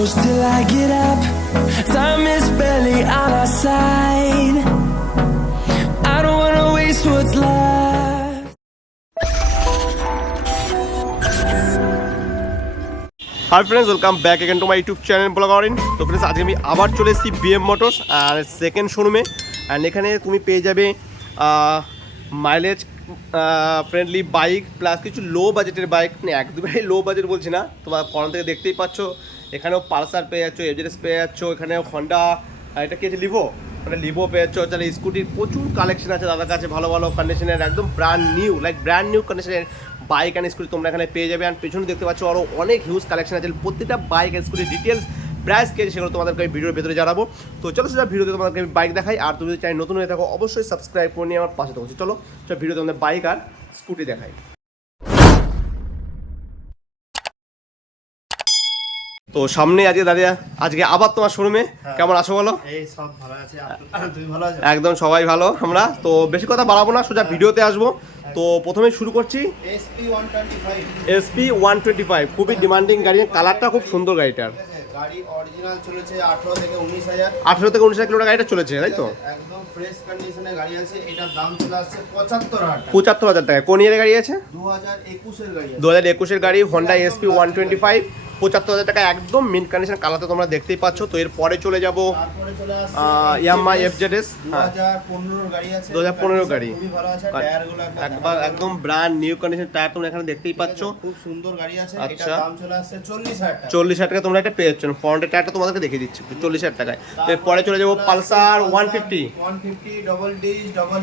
close till I get up. Time is barely on our side. I don't wanna waste what's left. Hi friends, welcome back again to my YouTube channel ব্লগারিন। তো friends, আজকে আমি আবার চলে এসেছি BM motors আর second শোরুমে। And এখানে তুমি পেয়ে যাবে মাইলেজ ফ্রেন্ডলি বাইক প্লাস কিছু লো বাজেটের বাইক। একদমই লো বাজেট বলছি না, তোমার ফোন থেকে দেখতেই পাচ্ছ। এখানেও পালসার পেয়ে যাচ্ছ, এফজেডএস পেয়ে যাচ্ছ, এখানেও হন্ডা, এটা কি আছে লিভো, মানে লিভো পেয়ে যাচ্ছ। তাহলে স্কুটির প্রচুর কালেকশন আছে দাদার কাছে, ভালো ভালো কন্ডিশনের, একদম ব্র্যান্ড নিউ কন্ডিশনের বাইক অ্যান্ড স্কুটি তোমরা এখানে পেয়ে যাবে। আর পেছনে দেখতে পাচ্ছ আরও অনেক হিউজ কালেকশন আছে। প্রত্যেকটা বাইক অ্যান্ড স্কুটির ডিটেলস প্রাইস কে সেগুলো তোমাদেরকে আমি ভিডিওর ভেতরে জানাবো। তো চলো সেটা ভিডিওতে তোমাদেরকে আমি বাইক দেখাই। আর তুমি যদি চাই নতুন হয়ে থাকো অবশ্যই সাবস্ক্রাইব করে নিয়ে আমার পাশে থাকো। চলো ভিডিওতে তোমাদের বাইক আর স্কুটি দেখাই। তো সামনে আজকে দাঁড়িয়ে আজকে আবার তোমার শোরুমে, কেমন আছো বলো? এই সব ভালো আছে, তুমি ভালো আছো? একদম সবাই ভালো। আমরা তো বেশি কথা বাড়াবো না, সোজা ভিডিওতে আসবো। তো প্রথমে শুরু করছি SP125, খুবই ডিমান্ডিং গাড়ি, কালারটা খুব সুন্দর গাড়িটার। গাড়ি অরিজিনাল চলেছে 18 থেকে 19,000 কিলোমিটার গাড়িটা চলেছে, তাই তো? একদম ফ্রেশ কন্ডিশনে গাড়ি আছে। এটার দাম চলে আসছে 75,000 টাকা। 75,000 টাকা। কোন ইয়ারের গাড়ি আছে? 2021 এর গাড়ি আছে। 2021 এর গাড়ি, হোন্ডা SP125, 75,000 টাকা, একদম মিন্ট কন্ডিশন কালারটা তোমরা দেখতেই পাচ্ছ। তো এর পরে চলে যাব তারপরে চলে আসছে ইয়ামাহা এফজেডএস, 2015 এর গাড়ি আছে। 2015 গাড়ি, খুবই ভালো আছে। টায়ারগুলো একবার একদম ব্র্যান্ড নিউ কন্ডিশন টায়ার তোমরা এখানে দেখতেই পাচ্ছ। খুব সুন্দর গাড়ি আছে। আচ্ছা, এটার দাম চলে আসছে 40,000 টাকা। 40,000 টাকা তোমরা এটা পেয়ে যাচ্ছ। ফ্রন্টের টায়ারটা তোমাদেরকে দেখিয়ে দিচ্ছি 40,000 টাকায়। এরপরে চলে যাব Pulsar 150 double disc double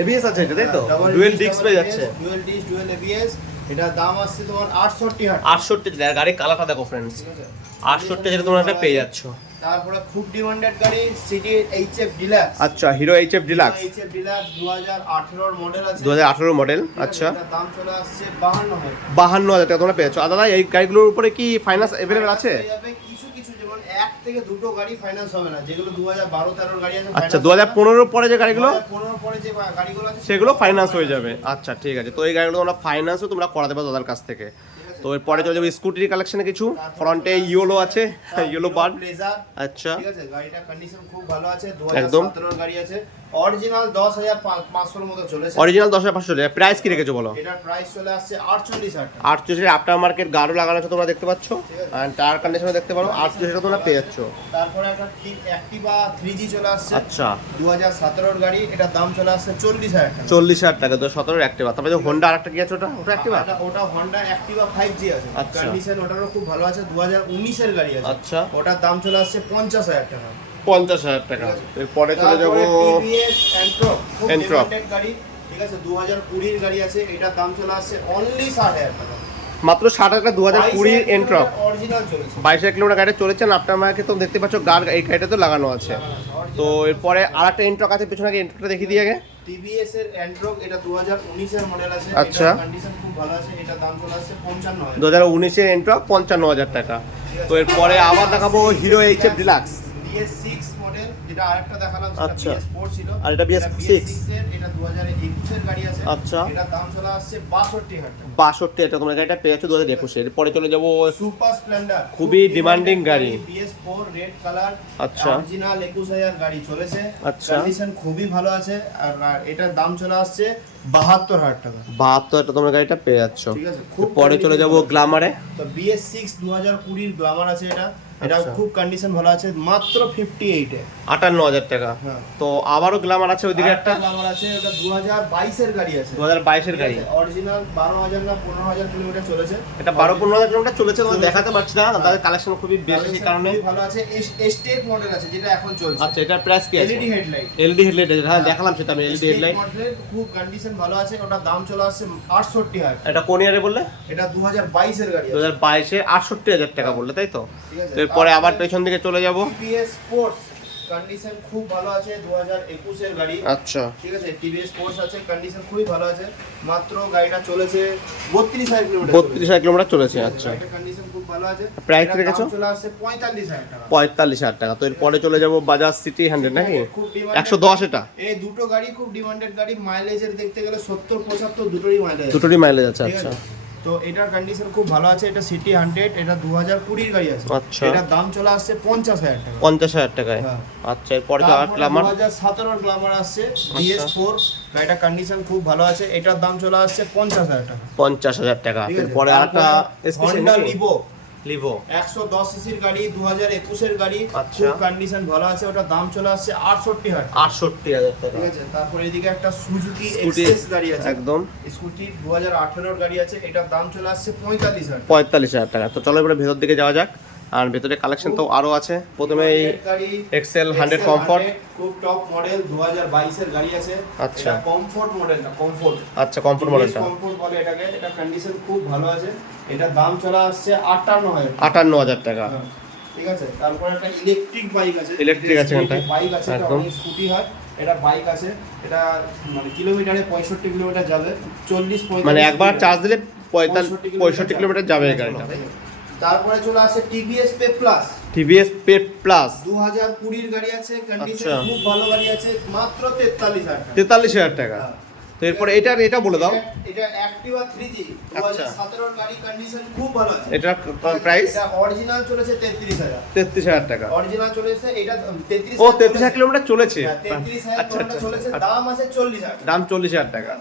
ABS আছে এটা, তাই তো? ডুয়েল ডিস্ক পেয়ে যাচ্ছে, ডুয়েল ডিস্ক ডুয়েল এবিএস। এটার দাম আসছে তোমার 68,000 টাকা। 68,000 গাড়ির কালারটা দেখো ফ্রেন্ডস, 68,000 তোমরা এটা পেয়ে যাচ্ছ। তারপরে খুব ডিমান্ডেড গাড়ি সিটি এইচএফ ডিলাক্স। আচ্ছা, hero HF deluxe, HF deluxe 2018 এর মডেল আছে। 2018 মডেল। আচ্ছা, এটার দাম চলে আসছে 52,000 টাকা। 52,000 টাকা তোমরা পেয়েছো। আর দাদা এই গাড়িগুলোর উপরে কি ফাইন্যান্স अवेलेबल আছে? কিছু কিছু, যেমন এক থেকে দুটো গাড়ি ফাইন্যান্স হবে না, যেগুলো 2012-13 গাড়ি আছে। আচ্ছা, 2015 পরে যে গাড়িগুলো, 2015 পরে যে গাড়িগুলো আছে সেগুলো ফাইন্যান্স হয়ে যাবে। আচ্ছা ঠিক আছে। তো এই গাড়িগুলো তোমরা ফাইন্যান্সও তোমরা করাতে পারো দাদার কাছ থেকে। তো এরপরে চলে যাবে স্কুটির কালেকশনে কিছু। ফ্রন্টে ইয়োলো আছে, ইয়োলো বার্ড। আচ্ছা, ঠিক আছে, গাড়িটা কন্ডিশন খুব ভালো আছে। একদম 2017 এর গাড়ি আছে। অরিজিনাল 10,500 এর মতো চলেছে। অরিজিনাল 10,500 টাকা। প্রাইস কি রেখেছো বলো? এটার প্রাইস চলে আসছে 48,000 টাকা। 48 এর আফটার মার্কেট গাড়ো লাগানো আছে তোমরা দেখতে পাচ্ছ, আর টায়ার কন্ডিশনে দেখতে পারো। 48 টাকা তোমরা পেয়ে যাচ্ছ। তারপরে একটা অ্যাক্টিভা 3G চলে আসছে। আচ্ছা, 2017 এর গাড়ি। এটার দাম চলে আসছে 40,000 টাকা। 40,000 টাকা। 2017 অ্যাক্টিভা। তারপরে যে হোন্ডা আরেকটা কি আছে, ওটা অ্যাক্টিভা? ওটা হোন্ডা অ্যাক্টিভা 5G আছে। আচ্ছা, কন্ডিশন ওটারও খুব ভালো আছে। 2019 এর গাড়ি আছে। আচ্ছা, ওটার দাম চলে আসছে 50,000 টাকা। 50,000 টাকা। এরপরে চলে যাব টিভিএস এন্ট্রক, খুব এন্ট্রক ডিমান্ডেড গাড়ি। ঠিক আছে, 2020 এর গাড়ি আছে। এটার দাম চলে আসছে অনলি 60,000 টাকা। মাত্র 60,000 টাকা। 2020 এন্ট্রক, অরিজিনাল চলেছে। 22 কিলোমিটার গাড়িটা চলেছে। আফটার মার্কেট তো দেখতে পাচ্ছ এই গাড়িটা তো লাগানো আছে। তো এরপরে আরেকটা এন্ট্রক আছে, পেছনে আগে এন্ট্রকটা দেখিয়ে দিয়ে আগে। টিভিএস এর এন্ট্রক, এটা 2019 এর মডেল আছে। আচ্ছা, এটা কন্ডিশন খুব ভালো আছে। এটা দাম চলে আসছে 55,000। 2019 এর এন্ট্রক 55,000 টাকা। তো এরপরে আবার দেখাবো hero HF deluxe BS6 model, যেটা আরেকটা দেখালাম সেটা আচ্ছা, BS4 ছিল। আর এটা BS6 এর, এটা 2021 এর গাড়ি আছে। আচ্ছা, এটার দাম চলে আসছে 62,000 টাকা। 62,000 টাকা তোমরা গাড়িটা পেয়ে যাচ্ছ 2021 এর। পরে চলে যাব সুপার স্প্লেন্ডার, খুবই ডিমান্ডিং গাড়ি। BS4 red colour. আচ্ছা, অরিজিনাল 21,000 গাড়ি চলেছে। আচ্ছা, কন্ডিশন খুবই ভালো আছে। আর এটার দাম চলে আসছে 72,000 টাকা। 72,000 টাকা তোমরা গাড়িটা পেয়ে যাচ্ছ। ঠিক আছে, খুব পরে চলে যাব গ্ল্যামারে। তো BS6 2020 এর গ্ল্যামার আছে। এটা আচ্ছা, খুব কন্ডিশন ভালো আছে, মাত্র 58 এ। 58,000 টাকা। হ্যাঁ, তো আবারও গ্ল্যামার আছে ওইদিকে একটা গ্ল্যামার আছে। ওটা 2022 এর গাড়ি আছে। 2022 এর গাড়ি। অরিজিনাল 12,000 না 15,000 কিলোমিটার চলেছে। এটা 12-15,000 কিলোমিটার চলেছে। তোমরা দেখাতে পারছি না, তাদের কালেকশন খুবই বেশি সেই কারণে। খুবই ভালো আছে। এস্টেট মডেল আছে, যেটা এখন চলছে। আচ্ছা, এটার প্রাইস কি আছে? LED headlight. এলইডি হেডলাইট, হ্যাঁ দেখালাম সেটা আমি। এলইডি হেডলাইট মডেলের খুব কন্ডিশন ভালো আছে। ওটার দাম চলে আসছে 68,000। এটা কোন ইয়ারে বললে? এটা 2022 এর গাড়ি আছে। 2022 এ 68,000 টাকা বললে, তাই তো? ঠিক আছে, এরপরে আবার পেছন দিকে চলে যাব। টিভিএস স্পোর্টস, কন্ডিশন খুব ভালো আছে। 2021 এর গাড়ি। আচ্ছা, ঠিক আছে, টিভিএস স্পোর্টস আছে, কন্ডিশন খুবই ভালো আছে। মাত্র গাড়িটা চলেছে 32,000 কিলোমিটার। 32,000 কিলোমিটার চলেছে। আচ্ছা, গাড়িটার কন্ডিশন খুব ভালো আছে। প্রাইস রেখেছো? চলে আসছে 45,000 টাকা। 45,000 টাকা। তো এরপরে চলে যাব বাজাজ সিটি 100 নাকি? খুব ডিমান্ডেড 110 এটা। এই দুটো গাড়ি খুব ডিমান্ডেড গাড়ি। মাইলেজের দেখতে গেলে 70-75 দুটোরই মাইলেজ আছে। দুটোরই মাইলেজ আছে। ঠিক আচ্ছা, আছে? তো এটার কন্ডিশন খুব ভালো আছে। এটা সিটি 100, এটা 2020 গাড়ি আছে। আচ্ছা। এটার দাম চলে আসছে 50,000 টাকা। 50,000 টাকায়। হ্যাঁ। আচ্ছা, এরপরে তো আর গ্ল্যামার 2017 গ্ল্যামার আসছে BS4, গাড়িটা কন্ডিশন খুব ভালো আছে। এটার দাম চলে আসছে 50,000 টাকা। 50,000 টাকা। এরপরে আরেকটা হন্ডা লিভো 110 সিসির গাড়ি, 2021 এর গাড়ি, আচ্ছা। খুব কন্ডিশন ভালো আছে। ওটার দাম চলে আসছে 68,000 টাকা। 68,000 টাকা। ঠিক আছে। তারপরে এদিকে একটা সুজুকি স্কুটি এক্সেস গাড়ি আছে, একদম স্কুটি 2018 এর গাড়ি আছে। এটার দাম চলে আসছে 45,000 টাকা। 45,000 টাকা। তো চলো এবারে ভেতর দিকে যাওয়া যাক। আর ভেতরে কালেকশন তো আরো আছে। প্রথমে এই এক্সেল 100 কমফর্ট, খুব টপ মডেল 2022 এর গাড়ি আছে। আচ্ছা। এটা কমফর্ট মডেলটা, কমফর্ট। আচ্ছা, কমফর্ট মডেলটা কমফর্ট বলে এটাকে। এটা কন্ডিশন খুব ভালো আছে। এটার দাম চলে আসছে 58,000 টাকা। 58,000 টাকা। ঠিক আছে। তারপর একটা ইলেকট্রিক বাইক আছে। ইলেকট্রিক আছে এখানটা। বাইক আছে, এটা একদম। অনেক স্কুটি হয়। এটা বাইক আছে। এটা মানে কিলোমিটারে 65 কিলোমিটার যাবে। 40-45 মানে একবার চার্জ দিলে 65 কিলোমিটার যাবে এই গাড়িটা। তারপরে চলে আসে টিভিএস পে প্লাস। টিভিএস পেট প্লাস 2020 এর গাড়ি আছে, কন্ডিশন আচ্ছা। খুব ভালো গাড়ি আছে, মাত্র 43,000 টাকা। 43,000 টাকা। তো এরপরে এটা বলে দাও। এটা অ্যাক্টিভা 3G আচ্ছা। 2017 এর গাড়ি, কন্ডিশন খুব ভালো আছে। এটার প্রাইস এটা অরিজিনাল চলেছে 33,000। 33,000 টাকা। অরিজিনাল চলেছে এটা 33,000। ও 33,000 কিলোমিটার চলেছে। 33,000 আচ্ছা কিলোমিটার চলেছে, দাম আছে 40,000 টাকা। দাম 40,000 টাকা।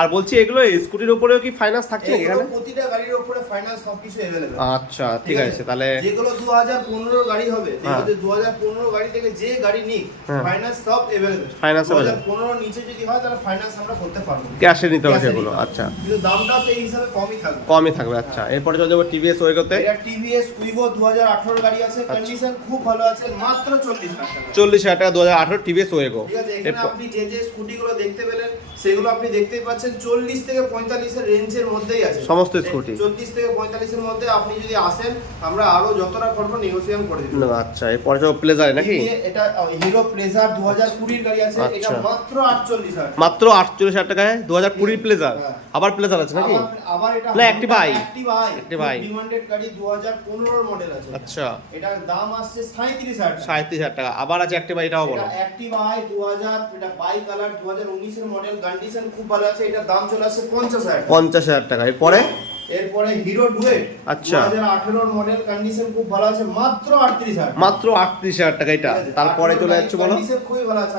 আর বলছি এগুলো স্কুটির উপরেও কি ফাইন্যান্স থাকছে নাকি এগুলো এখানে? প্রতিটা গাড়ির উপরে ফাইন্যান্স সবকিছু अवेलेबल। আচ্ছা, ঠিক আছে। তাহলে যেগুলো 2015 গাড়ি হবে, হ্যাঁ। 2015 গাড়ি থেকে যে গাড়ি নিক, হ্যাঁ। ফাইন্যান্স সব अवेलेबल। Finance available। 2015 নিচে যদি হয় তাহলে ফাইন্যান্স আমরা করতে পারবো। ক্যাশে নিতে হবে Cash এ সেগুলো। নিতে হবে। আচ্ছা, কিন্তু দামটা সেই হিসাবে কমই থাকবে। কমই থাকবে। আচ্ছা, এরপরে চলে যাবো টিভিএস ওয়েগোতে। এটা টিভিএস উইগো 2018 গাড়ি আছে, কন্ডিশন খুব ভালো আছে, মাত্র 40,000 টাকা। 40,000 টাকা 2018 টিভিএস ওয়েগো। ঠিক আছে। এখানে আপনি যে যে স্কুটিগুলো দেখতে পেলেন সেগুলো আপনি দেখতেই পাচ্ছেন 40 থেকে 45 এর রেঞ্জের মধ্যেই আছে সমস্ত স্কুটি। 40 থেকে 45 এর মধ্যে আপনি যদি আসেন আমরা আরো যতটা পারবো নেগোসিয়েশন করে দিব। আচ্ছা, এরপরে যাবো প্লেজারে নাকি? এটা হিরো প্লেজার 2020 এর গাড়ি আছে। এটা আচ্ছা। মাত্র 48,000। মাত্র 48,000 টাকায় 2020 প্লেজার। হ্যাঁ। আবার প্লেজার আছে নাকি? আবার এটা না, Activa i। Activa i demanded গাড়ি 2015 এর মডেল আছে। আচ্ছা, এটার দাম আসছে 37,000 টাকা। 37,000 টাকা। আবার আছে অ্যাক্টিভা, এটাও বলো। এটা Activa i 2000, এটা বাই কালার 2019 এর মডেল, কন্ডিশন খুব ভালো আছে। এটার দাম চলে আসছে 50,000 টাকা। 50,000 টাকা। এরপরে এরপরে হিরো ডুয়েট আচ্ছা। 2018 এর মডেল, কন্ডিশন খুব ভালো আছে, মাত্র 38,000 টাকা। মাত্র 38,000 টাকা এটা। তারপরে চলে যাচ্ছে বলো। কন্ডিশন খুবই ভালো আছে।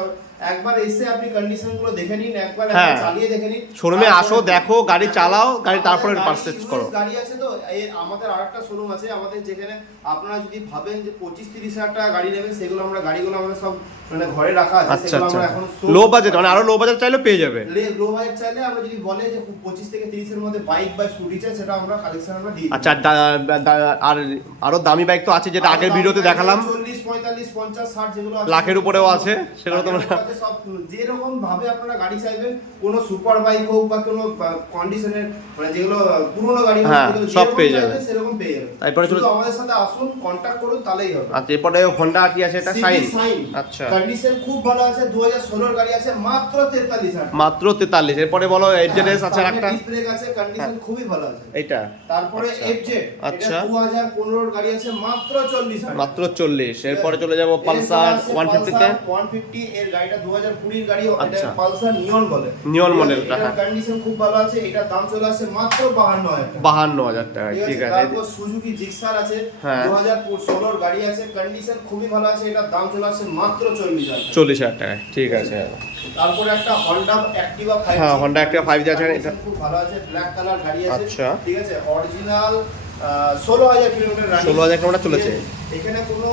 একবার এসে আপনি কন্ডিশন গুলো দেখে নিন, একবার হ্যাঁ। চালিয়ে দেখে নিন। শোরুমে আসো, দেখো, গাড়ি চালাও, গাড়ি তারপরে আমাদের পারচেজ গাড়ি করো। US গাড়ি আছে তো আমাদের আরেকটা শোরুম আছে আমাদের, যেখানে আপনারা যদি ভাবেন যে 25-30 হাজার টাকা গাড়ি নেবেন, সেগুলো গাড়িগুলো আমরা সব মানে ঘরে রাখা আছে। আচ্ছা, সেগুলো আচ্ছা। আমরা এখন লো বাজেট, মানে আরো লো বাজেট চাইলে পেয়ে যাবে। লো বাজেট চাইলে আমরা যদি বলে যে 25 থেকে 30 এর মধ্যে বাইক বা স্কুটি চাই, সেটা আমরা কালেকশন আমরা দিই। আচ্ছা, আর আরো দামি বাইক তো আছে, যেটা আগের ভিডিওতে দেখালাম। 40, 45, 50, 60 যেগুলো আছে, লাখের উপরেও আছে, সেগুলো তোমরা সব যেরকম ভাবে আপনারা গাড়ি চাইবেন, কোনো সুপার বাইক হোক বা কোনো কন্ডিশনের মানে যেগুলো পুরনো গাড়ি হোক, হ্যাঁ, সেগুলো সব যেরকম পেয়ে চাইবেন যাবেন। সেরকম পেয়ে যাবেন। তারপরে শুধু আমাদের সাথে আসুন, কন্টাক্ট করুন, তাহলেই হবে। আচ্ছা, এরপরে হোন্ডা কি আছে? এটা শাইন। আচ্ছা, কন্ডিশন খুব ভালো আছে, 2016 এর গাড়ি আছে, মাত্র 43,000 মাত্র 43। এরপরে বলো এফজেডএস আছে একটা। ডিসপ্লে আছে, কন্ডিশন খুবই ভালো আছে। এইটা তারপরে এফজেড, আচ্ছা। এটা 2015 এর গাড়ি আছে, মাত্র 40,000। মাত্র 40। এরপরে চলে যাব পালসার 150 তে। 150 এর গাড়িটা 2020 এর গাড়ি, আচ্ছা। এটা পালসার নিয়ন বলে। নিয়ন মডেল। এটার কন্ডিশন খুব ভালো আছে। এটার দাম চলে আসছে মাত্র 52,000 টাকা। 52,000 টাকা। ঠিক আছে। তারপর সুজুকি জিক্সার আছে, হ্যাঁ। 2016 এর গাড়ি আছে, কন্ডিশন খুবই ভালো আছে। এটার দাম চলে আসছে মাত্র 40,000 টাকা। 40,000 টাকা। ঠিক আছে। তারপরে একটা হন্ডা অ্যাক্টিভা 5G। হ্যাঁ, Honda Activa 5G আছে, এটা খুব ভালো আছে, ব্ল্যাক কালার গাড়ি আছে। আচ্ছা। ঠিক আছে। Original 16,000 kilometre running. 16,000 কিলোমিটার চলেছে। এখানে কোনো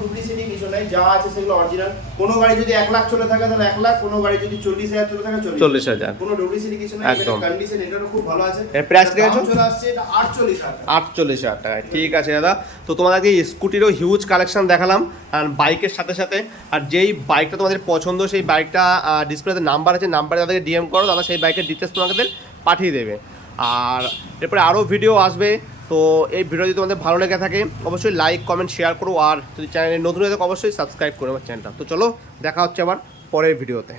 ডুপ্লিসিটি কিছু নাই, যা আছে সেগুলো অরিজিনাল। কোনো গাড়ি যদি 1 লাখ চলে থাকে তাহলে 1 লাখ, কোনো গাড়ি যদি 40,000 চলে থাকে 40,000। কোনো ডুপ্লিসিটি কিছু নাই। একদম। কন্ডিশন এটারও খুব ভালো আছে। এর প্রাইস কি আছে? দাম চলে আসছে এটা 48,000 টাকা। 48,000 টাকা। ঠিক আছে দাদা। তো তোমাদেরকে স্কুটিরও হিউজ কালেকশন দেখালাম, আর বাইকের সাথে সাথে আর যেই বাইকটা তোমাদের পছন্দ, সেই বাইকটা ডিসপ্লেতে নাম্বার আছে, নাম্বারে তাদেরকে ডিএম করো, দাদা সেই বাইকের ডিটেলস তোমাদের পাঠিয়ে দেবে। আর এরপরে আরও ভিডিও আসবে। তো এই ভিডিও যদি তোমাদের ভালো লেগে থাকে অবশ্যই লাইক, কমেন্ট, শেয়ার করো। আর যদি চ্যানেলে নতুন হয়ে থাকে অবশ্যই সাবস্ক্রাইব করো আমার চ্যানেলটা। তো চলো, দেখা হচ্ছে আবার পরের ভিডিওতে।